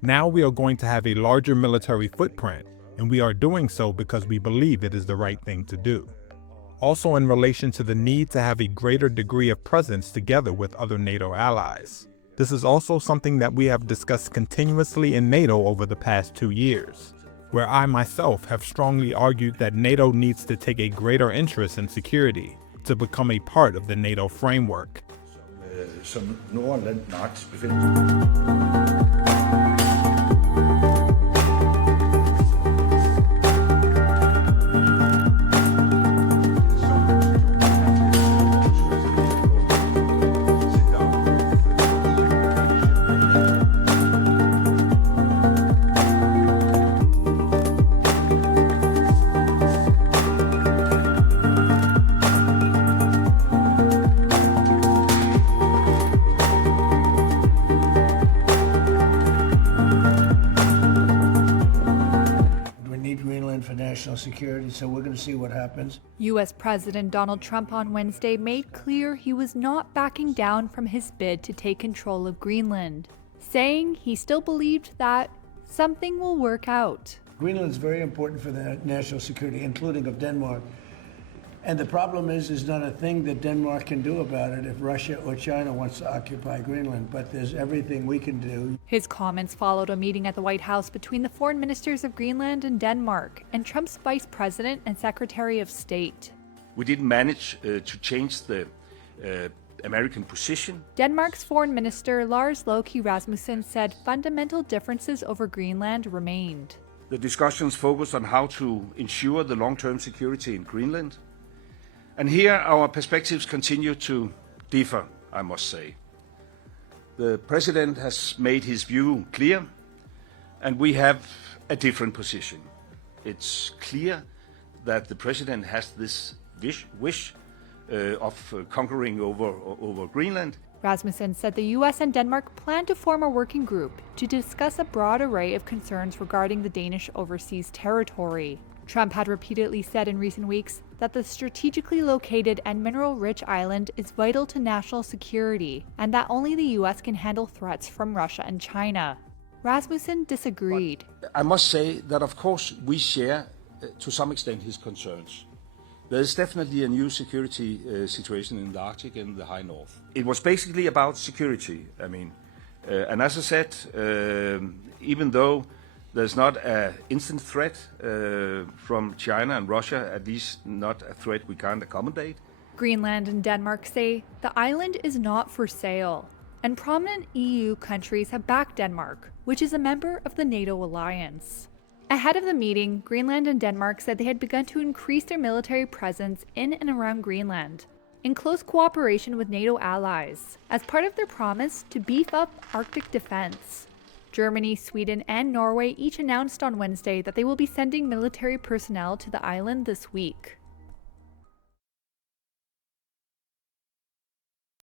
Now we are going to have a larger military footprint, and we are doing so because we believe it is the right thing to do. Also in relation to the need to have a greater degree of presence together with other NATO allies. This is also something that we have discussed continuously in NATO over the past 2 years, where I myself have strongly argued that NATO needs to take a greater interest in security to become a part of the NATO framework. For national security, so we're going to see what happens. U.S. President Donald Trump on Wednesday made clear he was not backing down from his bid to take control of Greenland, saying he still believed that something will work out. Greenland's very important for the national security, including of Denmark. And the problem is not a thing that Denmark can do about it if Russia or China wants to occupy Greenland, but there's everything we can do. His comments followed a meeting at the White House between the foreign ministers of Greenland and Denmark and Trump's vice president and secretary of state. We didn't manage to change the American position. Denmark's foreign minister Lars Løkke Rasmussen said fundamental differences over Greenland remained. The discussions focused on how to ensure the long-term security in Greenland. And here our perspectives continue to differ, I must say. The President has made his view clear, and we have a different position. It's clear that the President has this wish of conquering over Greenland. Rasmussen said the U.S. and Denmark plan to form a working group to discuss a broad array of concerns regarding the Danish overseas territory. Trump had repeatedly said in recent weeks that the strategically located and mineral-rich island is vital to national security and that only the U.S. can handle threats from Russia and China. Rasmussen disagreed. But I must say that, of course, we share, to some extent, his concerns. There is definitely a new security situation in the Arctic and the High North. It was basically about security, and as I said, even though there's not an instant threat from China and Russia, at least not a threat we can't accommodate. Greenland and Denmark say the island is not for sale, and prominent EU countries have backed Denmark, which is a member of the NATO alliance. Ahead of the meeting, Greenland and Denmark said they had begun to increase their military presence in and around Greenland, in close cooperation with NATO allies, as part of their promise to beef up Arctic defense. Germany, Sweden, and Norway each announced on Wednesday that they will be sending military personnel to the island this week.